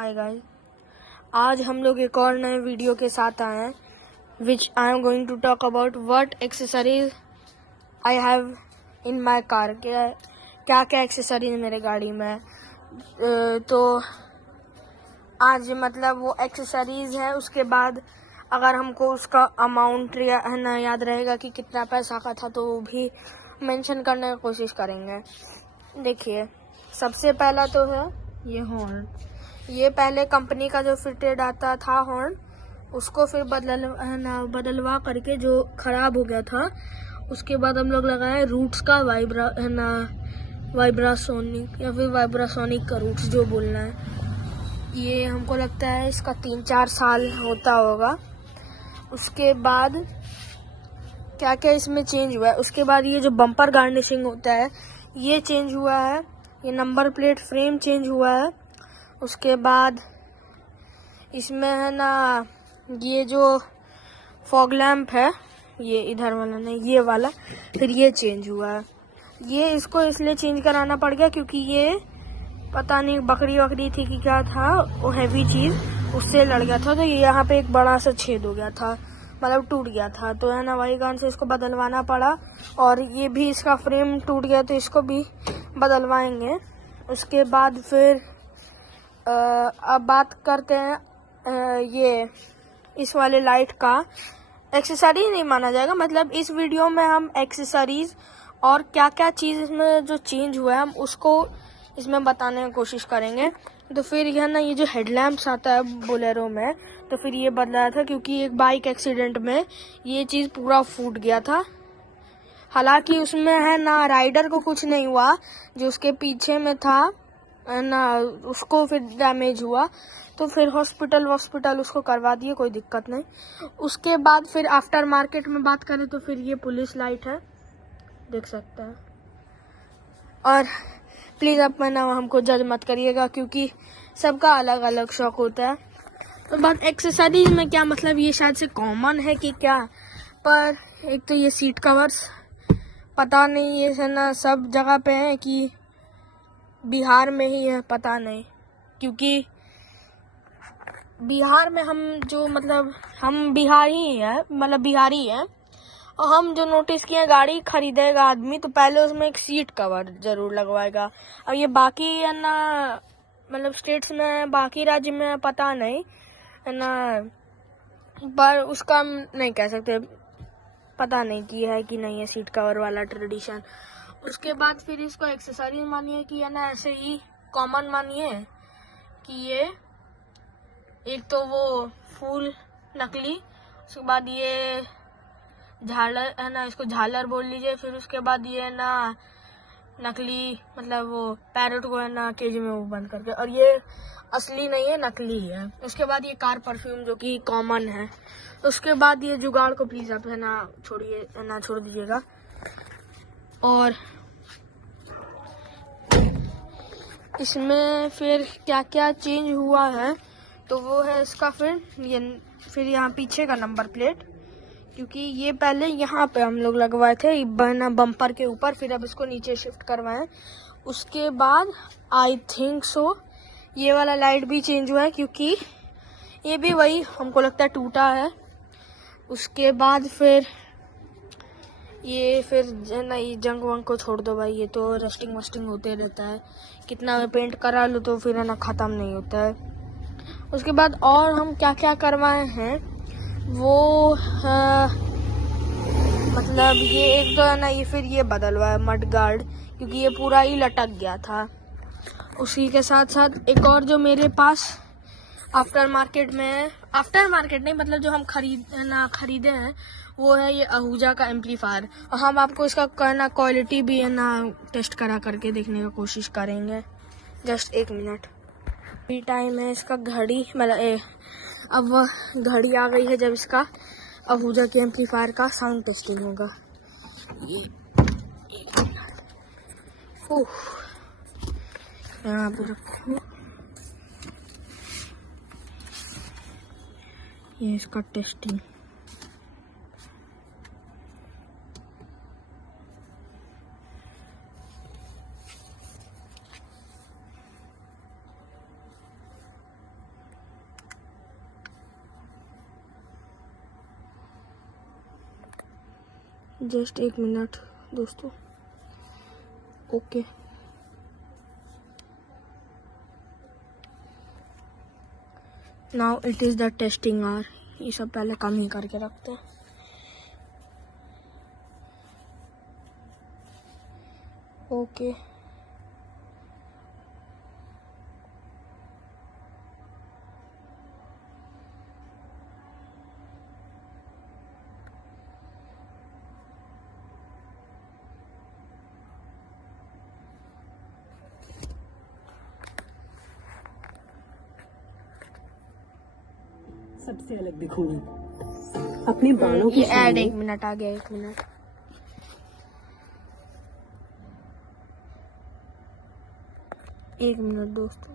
Hi guys, आज हम लोग एक और नए वीडियो के साथ आए हैं which I am going to talk about what accessories I have in my car. क्या क्या एक्सेसरीज मेरे गाड़ी में है। तो आज मतलब वो एक्सेसरीज है, उसके बाद अगर हमको उसका अमाउंट है ना याद रहेगा कि कितना पैसा का था तो वो भी मेंशन करने की कोशिश करेंगे। देखिए, सबसे पहला तो है ये हॉर्न। ये पहले कंपनी का जो फिटेड आता था हॉर्न, उसको फिर बदलवा करके जो खराब हो गया था, उसके बाद हम लोग लगाए रूट्स का वाइब्रासोनिक या फिर वाइब्रासोनिक का रूट्स जो बोलना है। ये हमको लगता है इसका 3-4 साल होता होगा। उसके बाद क्या क्या इसमें चेंज हुआ है, उसके बाद ये जो बम्पर गार्निशिंग होता है ये चेंज हुआ है। ये नंबर प्लेट फ्रेम चेंज हुआ है। उसके बाद इसमें है ना ये जो फॉग लैम्प है, ये इधर वाला नहीं, ये वाला, फिर ये चेंज हुआ है। ये इसको इसलिए चेंज कराना पड़ गया क्योंकि ये पता नहीं बकरी वकरी थी कि क्या था, वो हैवी चीज़ उससे लड़ गया था, तो ये यहाँ पे एक बड़ा सा छेद हो गया था, मतलब टूट गया था, तो है ना वही कारण से इसको बदलवाना पड़ा। और ये भी इसका फ्रेम टूट गया तो इसको भी बदलवाएंगे। उसके बाद फिर अब बात करते हैं ये इस वाले लाइट का। एक्सेसरीज नहीं माना जाएगा, मतलब इस वीडियो में हम एक्सेसरीज और क्या क्या चीज़ इसमें जो चेंज हुआ है हम उसको इसमें बताने की कोशिश करेंगे। तो फिर यह ना ये जो हेडलैम्प्स आता है बोलेरो में, तो फिर ये बदलाया था क्योंकि एक बाइक एक्सीडेंट में ये चीज़ पूरा फूट गया था। हालांकि उसमें है ना राइडर को कुछ नहीं हुआ, जो उसके पीछे में था ना उसको फिर डैमेज हुआ, तो फिर हॉस्पिटल उसको करवा दिए, कोई दिक्कत नहीं। उसके बाद फिर आफ्टर मार्केट में बात करें तो फिर ये पुलिस लाइट है, देख सकते हैं। और प्लीज़ आप ना हमको जज मत करिएगा क्योंकि सबका अलग अलग शौक होता है। तो बात एक्सेसरीज में क्या, मतलब ये शायद से कॉमन है कि क्या, पर एक तो ये सीट कवर्स पता नहीं ये ना सब जगह पे है कि बिहार में ही है, पता नहीं, क्योंकि बिहार में हम जो मतलब हम बिहारी हैं, मतलब बिहारी हैं, और हम जो नोटिस किए गाड़ी खरीदेगा आदमी तो पहले उसमें एक सीट कवर जरूर लगवाएगा। अब ये बाकी है ना मतलब स्टेट्स में, बाकी राज्य में पता नहीं है ना, पर उसका हम नहीं कह सकते, पता नहीं कि है कि नहीं है सीट कवर वाला ट्रेडिशन। उसके बाद फिर इसको एक्सेसरीज मानिए कि है ना ऐसे ही कॉमन मानिए कि ये एक तो वो फूल नकली, उसके बाद ये झालर है ना, इसको झालर बोल लीजिए। फिर उसके बाद ये है ना नकली, मतलब वो पैरट को है ना केज में वो बंद करके, और ये असली नहीं है, नकली है। उसके बाद ये कार परफ्यूम जो कि कॉमन है। उसके बाद ये जुगाड़ को प्लीज आप है ना छोड़िए, है ना छोड़ दीजिएगा। और इसमें फिर क्या क्या चेंज हुआ है तो वो है इसका फिर यहाँ पीछे का नंबर प्लेट, क्योंकि ये पहले यहाँ पे हम लोग लगवाए थे बम्पर के ऊपर, फिर अब इसको नीचे शिफ्ट करवाएं। उसके बाद आई थिंक सो ये वाला लाइट भी चेंज हुआ है क्योंकि ये भी वही हमको लगता है टूटा है। उसके बाद फिर ना ये जंग वंग को छोड़ दो भाई, ये तो रस्टिंग वस्टिंग होते रहता है, कितना पेंट करा लो तो फिर है ना ख़त्म नहीं होता है। उसके बाद और हम क्या क्या करवाए हैं वो मतलब ये एक तो है ना ये फिर ये बदलवा है मड गार्ड, क्योंकि ये पूरा ही लटक गया था। उसी के साथ साथ एक और जो मेरे पास आफ्टर मार्केट नहीं, मतलब जो हम खरीदे हैं वो है ये आहूजा का एम्पलीफायर, और हम आपको इसका कहना क्वालिटी भी है ना टेस्ट करा करके देखने का कोशिश करेंगे। जस्ट 1 मिनट भी टाइम है इसका। घड़ी मतलब अब घड़ी आ गई है जब इसका आहूजा के एम्पलीफायर का साउंड टेस्टिंग होगा। यहाँ पे रखो, ये इसका टेस्टिंग। जस्ट 1 मिनट दोस्तों। Okay, now it is the testing hour. ये सब पहले कम ही करके रखते हैं। ओके, सबसे अलग दिखूंगी अपने बालों ये ऐड 1 मिनट आ गया। 1 मिनट। एक मिनट दोस्तों।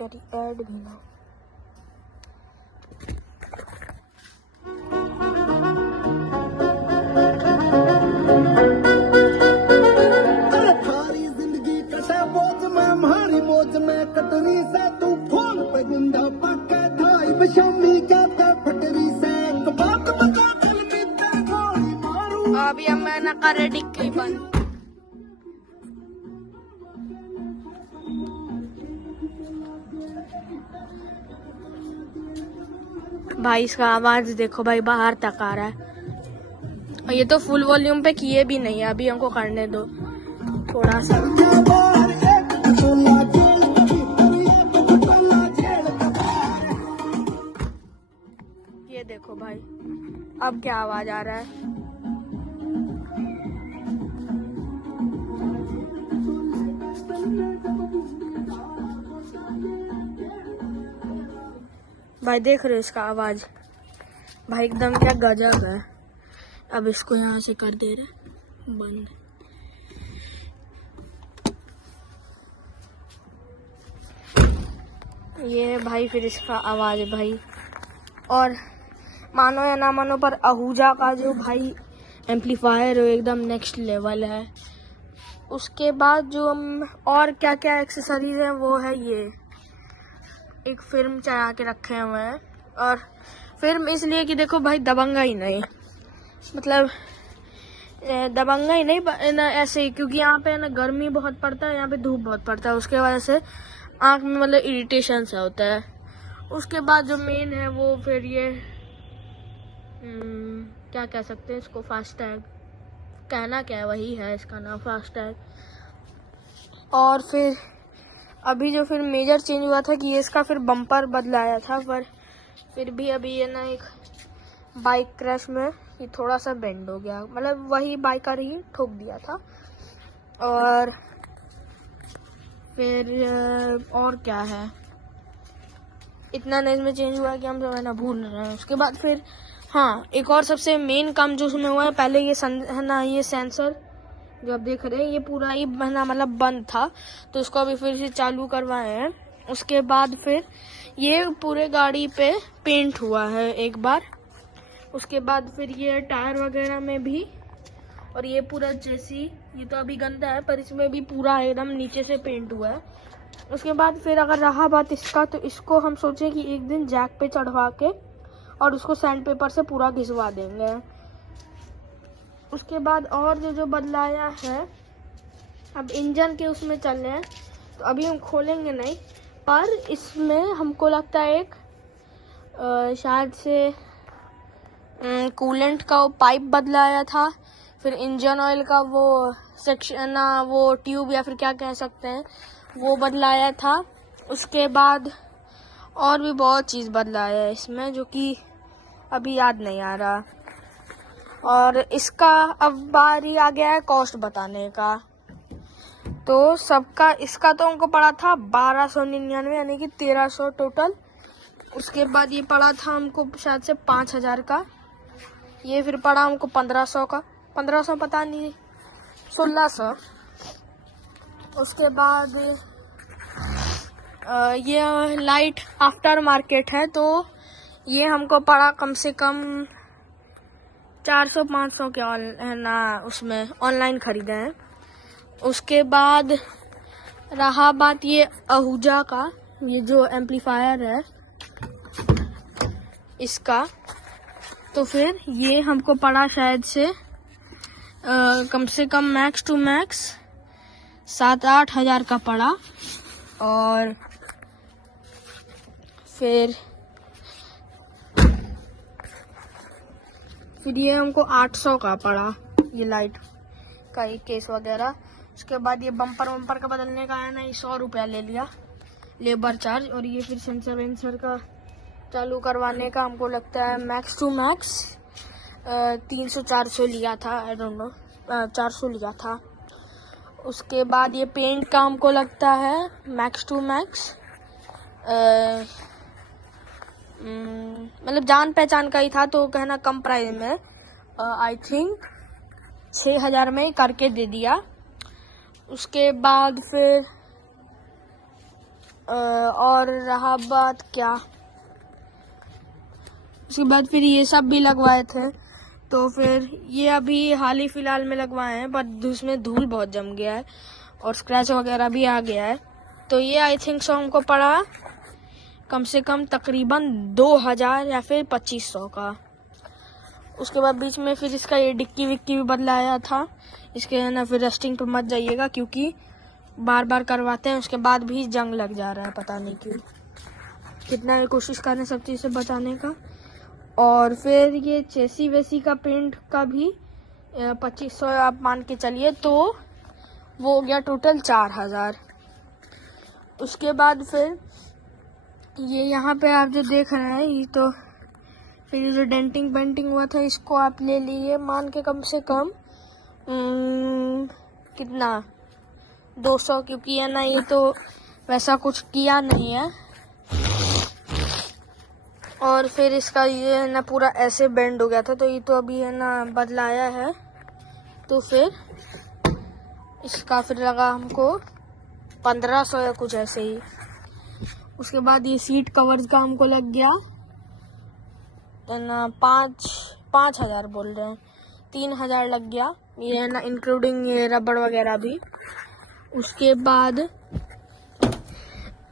यार ऐड भी ना। मौज में कटरी से तू फोन पे गुंडा पक्का थाई बशामी कहता फटरी से बात बता कल में तेरे गोली मारू। अभी हम मैं ना कर डिक्की बंद। भाई इसका आवाज देखो भाई, बाहर तक आ रहा है। और ये तो फुल वॉल्यूम पे किए भी नहीं है। अभी हमको करने दो थोड़ा सा। ये देखो भाई, अब क्या आवाज आ रहा है। भाई देख रहे हो इसका आवाज भाई, एकदम क्या गजब है। अब इसको यहाँ से कर दे रहे बंद। ये भाई फिर इसका आवाज है भाई। और मानो या ना मानो पर आहूजा का जो भाई एम्पलीफायर है एकदम नेक्स्ट लेवल है। उसके बाद जो हम और क्या क्या एक्सेसरीज है वो है ये एक फिल्म चढ़ा के रखे हुए हैं। और फिल्म इसलिए कि देखो भाई दबंगा ही नहीं, मतलब दबंगा ही नहीं ना ऐसे ही, क्योंकि यहाँ पे ना गर्मी बहुत पड़ता है, यहाँ पे धूप बहुत पड़ता है, उसके वजह से आँख में मतलब इरिटेशन सा होता है। उसके बाद जो मेन है वो फिर ये क्या कह सकते हैं इसको, फास्टैग कहना क्या है, वही है इसका नाम फास्टैग। और फिर अभी जो फिर मेजर चेंज हुआ था कि ये इसका फिर बम्पर बदलाया था, पर फिर भी अभी ये ना एक बाइक क्रैश में ये थोड़ा सा बेंड हो गया, मतलब वही बाइकर ही ठोक दिया था। और फिर और क्या है, इतना नॉइज में चेंज हुआ कि हम जो है ना भूल रहे हैं। उसके बाद फिर हाँ, एक और सबसे मेन काम जो उसमें हुआ है, पहले ये है ना ये सेंसर जो आप देख रहे हैं ये पूरा ही ना मतलब बंद था, तो उसको अभी फिर से चालू करवाए हैं। उसके बाद फिर ये पूरे गाड़ी पे पेंट हुआ है एक बार। उसके बाद फिर ये टायर वगैरह में भी, और ये पूरा जैसी ये तो अभी गंदा है पर इसमें भी पूरा एकदम नीचे से पेंट हुआ है। उसके बाद फिर अगर रहा बात इसका, तो इसको हम सोचे कि एक दिन जैक पे चढ़वा के और उसको सैंड पेपर से पूरा घिसवा देंगे। उसके बाद और जो बदलाया है, अब इंजन के उसमें चल रहे हैं, तो अभी हम खोलेंगे नहीं, पर इसमें हमको लगता है एक शायद से कूलेंट का वो पाइप बदलाया था, फिर इंजन ऑयल का वो सेक्शन ना वो ट्यूब या फिर क्या कह सकते हैं वो बदलाया था। उसके बाद और भी बहुत चीज़ बदलाया है इसमें जो कि अभी याद नहीं आ रहा। और इसका अब बारी आ गया है कॉस्ट बताने का। तो सबका इसका तो हमको पड़ा था 1299 यानी कि 1300 टोटल। उसके बाद ये पड़ा था हमको शायद से 5000 का। ये फिर पड़ा हमको 1500 का, 1500 पता नहीं 1600। उसके बाद ये लाइट आफ्टर मार्केट है, तो ये हमको पड़ा कम से कम 400-500 के है ना उसमें ऑनलाइन खरीदे हैं। उसके बाद रहा बात ये आहूजा का, ये जो एम्पलीफायर है इसका। तो फिर ये हमको पड़ा शायद से कम से कम मैक्स टू मैक्स 7-8 हज़ार का पड़ा। और फिर ये हमको 800 का पड़ा, ये लाइट का ये केस वगैरह। उसके बाद ये बम्पर का बदलने का है ना, ये 100 रुपया ले लिया लेबर चार्ज। और ये फिर सेंसर वेंसर का चालू करवाने का हमको लगता है मैक्स टू मैक्स 300-400 लिया था, आई डोंट नो, 400 लिया था। उसके बाद ये पेंट का हमको लगता है मैक्स टू मैक्स मतलब जान पहचान का ही था, तो कहना कम प्राइस में आई थिंक 6,000 में ही करके दे दिया। उसके बाद फिर और रहा बात क्या, उसके बाद फिर ये सब भी लगवाए थे। तो फिर ये अभी हाल ही फिलहाल में लगवाए हैं, पर उसमें धूल बहुत जम गया है और स्क्रैच वगैरह भी आ गया है। तो ये आई थिंक सो हमको पड़ा कम से कम तकरीबन 2,000 या फिर 2,500 का। उसके बाद बीच में फिर इसका ये डिक्की विक्की भी बदलाया था। इसके है ना फिर रस्टिंग पे मत जाइएगा, क्योंकि बार बार करवाते हैं उसके बाद भी जंग लग जा रहा है, पता नहीं क्यों। कितना भी कोशिश कर रहे हैं सब चीज़ से बचाने का। और फिर ये चेसी वेसी का पेंट का भी 2,500 आप मान के चलिए, तो वो हो गया टोटल 4,000। उसके बाद फिर ये यहाँ पे आप जो देख रहे हैं, ये तो फिर जो डेंटिंग पेंटिंग हुआ था, इसको आप ले लिए मान के कम से कम कितना 200, क्योंकि है ना ये तो वैसा कुछ किया नहीं है। और फिर इसका ये है ना पूरा ऐसे बेंड हो गया था, तो ये तो अभी है ना बदलाया है। तो फिर इसका फिर लगा हमको 1,500 या कुछ ऐसे ही। उसके बाद ये सीट कवर्स का हमको लग गया ना 5,000 बोल रहे हैं, 3,000 लग गया, ये है ना इंक्लूडिंग ये रबड़ वगैरह भी। उसके बाद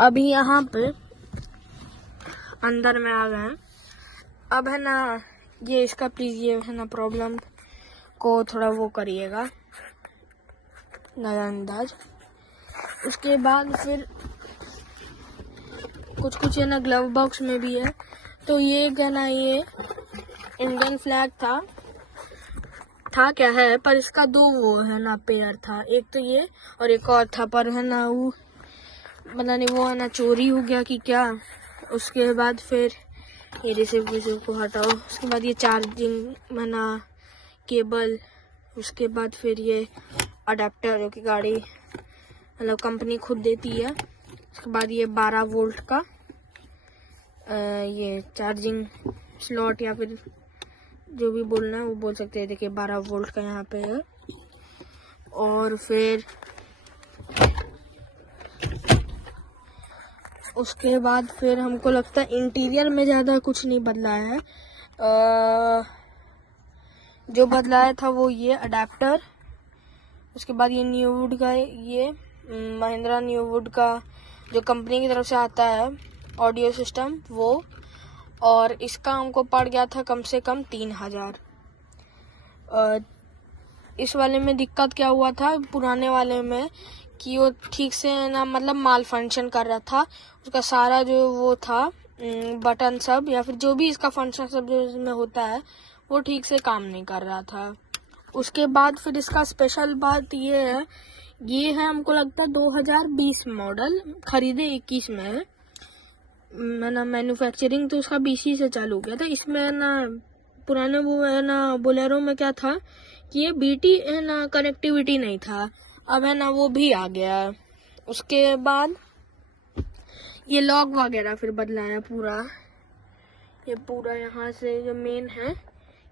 अभी यहाँ पे अंदर में आ गए हैं। अब है ना ये इसका प्लीज ये है ना प्रॉब्लम को थोड़ा वो करिएगा नजरअंदाज। उसके बाद फिर कुछ है ना ग्लव बॉक्स में भी है। तो ये क्या ना, ये इंडियन फ्लैग था क्या है, पर इसका 2 वो है ना पेयर था, एक तो ये और एक और था, पर है ना वो पता नहीं वो है ना चोरी हो गया कि क्या। उसके बाद फिर ये रिसिप्ट को हटाओ। उसके बाद ये चार्जिंग है ना केबल। उसके बाद फिर ये अडेप्टर जो कि गाड़ी मतलब कंपनी खुद देती है। उसके बाद ये 12 वोल्ट का ये चार्जिंग स्लॉट या फिर जो भी बोलना है वो बोल सकते हैं। देखिए 12 वोल्ट का यहाँ पे है। और फिर उसके बाद फिर हमको लगता है इंटीरियर में ज़्यादा कुछ नहीं बदला है। जो बदलाया था वो ये अडेप्टर। उसके बाद ये न्यूवुड का, ये महिंद्रा न्यूवुड का जो कंपनी की तरफ से आता है ऑडियो सिस्टम वो। और इसका हमको पड़ गया था कम से कम 3,000। इस वाले में दिक्कत क्या हुआ था पुराने वाले में कि वो ठीक से ना मतलब माल फंक्शन कर रहा था। उसका सारा जो वो था बटन सब या फिर जो भी इसका फंक्शन सब जो इसमें होता है वो ठीक से काम नहीं कर रहा था। उसके बाद फिर इसका स्पेशल बात ये है हमको लगता है 2020 मॉडल खरीदे 21 में है ना। मैन्युफैक्चरिंग तो उसका 20 से चालू हो गया था। इसमें है ना पुराने वो है ना बोलेरो में क्या था कि ये बीटी है ना कनेक्टिविटी नहीं था, अब है ना वो भी आ गया है। उसके बाद ये लॉक वगैरह फिर बदलाया पूरा। ये पूरा यहाँ से जो मेन है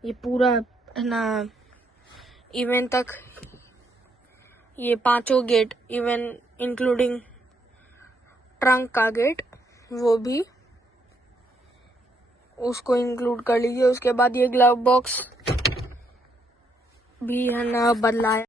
ये पूरा है ना इवन तक ये 5 गेट इवन इंक्लूडिंग ट्रंक का गेट वो भी उसको इंक्लूड कर लीजिए। उसके बाद ये ग्लव बॉक्स भी है ना बदलाया।